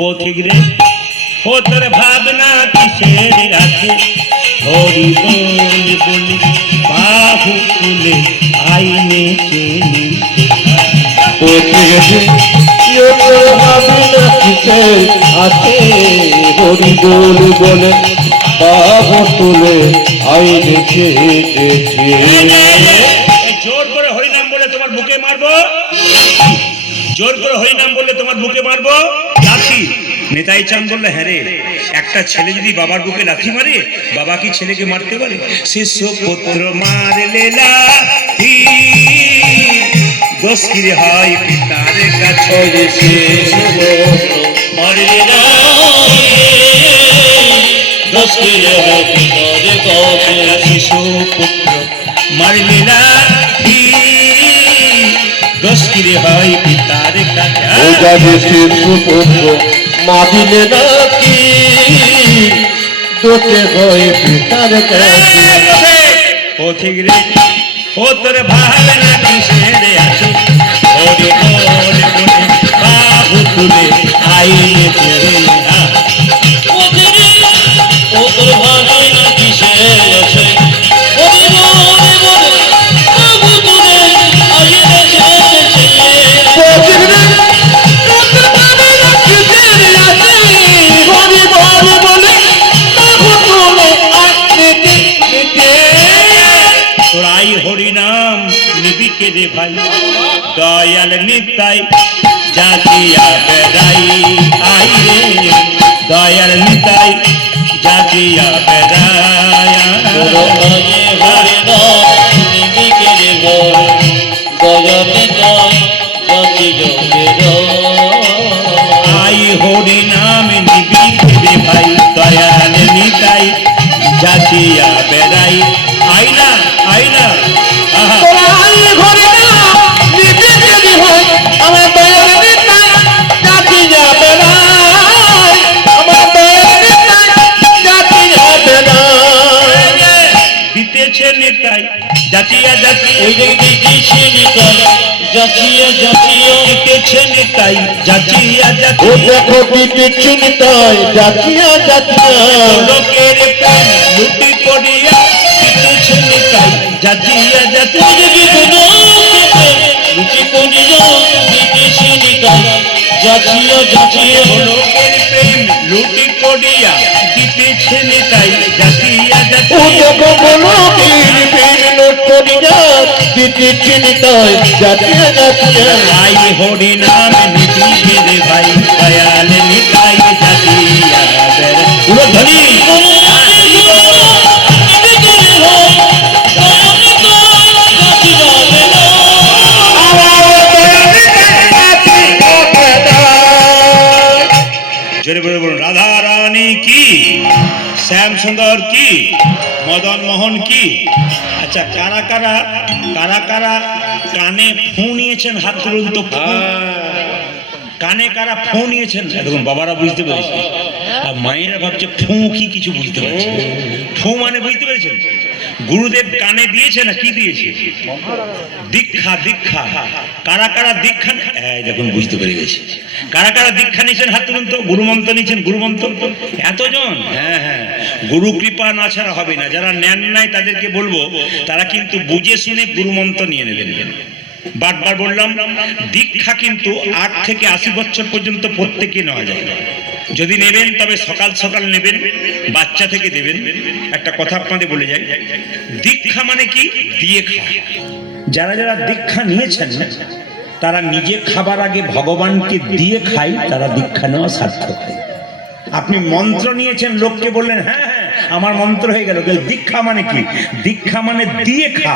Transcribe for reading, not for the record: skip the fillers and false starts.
পথিক রে ও তোর ভাবনা কিসের আছে হরি বল বলি বাহু তুলে আইনে চেনি পথিক রে ও তোর ভাবনা কিসের আছে হরি বল বলে বাহু তুলে আইনে চেয়েছে। জোর করে হরিনাম বলে তোমার বুকে মারবো, জোর করে হরিনাম বললে তোমার বুকে মারবো লাথি। নেতাই চাঁদ বললে হ্যাঁ রে, একটা ছেলে যদি বাবার বুকে লাথি মারে বাবা কি ছেলেকে মারতে পারে? শিষ্য পুত্র মারলে লাথি দোষ কি হয় পিতার কাছে মারলে দোষ কি হয় পিতার কাছে। শিশু পুত্র মারলে লাথি দোষ কি হয় পিতার কাছে। শিশু পুত্র মারিলে নাকি দোষে হয় পিতার কাছে। পথিক রে ও তোর ভাবনা কিসের আছে হরি বল বলে বাহু তুলে আইনে চেনি। ও তোর ভাবনা কিসের আছে হরি বল বলে বাহু তুলে আইনে চেয়েছে। তোরাই হরিনাম নিবিকে রে ভাই দয়াল নিতাই জাতিয়া বেড়াই আই রে দয়াল নিতাই জাতিয়া বেড়াই আই হরিনাম নিবিকে রে ভাই দয়াল নিতাই জাতিয়া বেড়াই আইনা আইনা দিতেছে নেতাই জাতিয়া জাতি ওই দিতেছে নিতাই জাতিয়া জাতীয় দিতেছে নেতাই জাতিয়া জাতি ও দেখো দিতেছে নিতাই জাতিয়া জাতীয় লোকের প্রেম লুটি করিয়া দিতেছে নেতাই জাতিয়া জাতি লুটি করিয়া দিতেছে নিতাই জাতীয় জাতীয় লোকের প্রেম লুটি করিয়া দিতেছে নেতাই জাতিয়া জাতি ও দেখো লোকের প্রেম লুটি করিয়া দিতেছে নিতাই জাতীয় জাতীয় আই হরি নাম নিবিকে রে ভাই দয়াল নিতাই জাতিয়া বেড়াই জোরে বলে বলুন রাধা রানী কি, শ্যাম সুন্দর কি, মদন মোহন কি। আচ্ছা কারা কারা কারা কারা কানে ফু নিয়েছেন হাত তুলুন তো। কানে কারা ফু নিয়েছেন দেখুন, বাবারা বুঝতে পেরেছে আর মায়েরা ভাবছে ফু কি কিছু বুঝতে পারছে। ফু মানে বুঝতে পেরেছেন গুরুদেব কানে দিয়েছে না কি দিয়েছে? দীক্ষা। দীক্ষা কারা কারা দীক্ষা দেখুন বুঝতে পেরে গেছে। কারা কারা দীক্ষা নিয়েছেন হাত তুলুন তো। গুরুমন্ত্র নিয়েছেন গুরুমন্ত্র এতজন? হ্যাঁ হ্যাঁ, গুরু কৃপা না ছাড়া হবে না। যারা নেন নাই তাদেরকে বলবো তারা কিন্তু বুঝে শুনে গুরুমন্ত্র নিয়ে নেবেন। বারবার বললাম দীক্ষা কিন্তু 8 থেকে 80 বছর পর্যন্ত প্রত্যেকে নেওয়া যায়। যদি নেবেন তবে সকাল সকাল নেবেন, বাচ্চা থেকে দেবেন। একটা কথা আপনাদের বলে যাই, দীক্ষা মানে কি? দিয়ে খাওয়া। যারা যারা দীক্ষা নিয়েছেন তারা নিজে খাবার আগে ভগবানকে দিয়ে খায়, তারা দীক্ষা নেওয়া সার্থক। আপনি মন্ত্র নিয়েছেন, লোককে বললেন হ্যাঁ হ্যাঁ আমার মন্ত্র হয়ে গেল। দীক্ষা মানে কি? দীক্ষা মানে দিয়ে খা।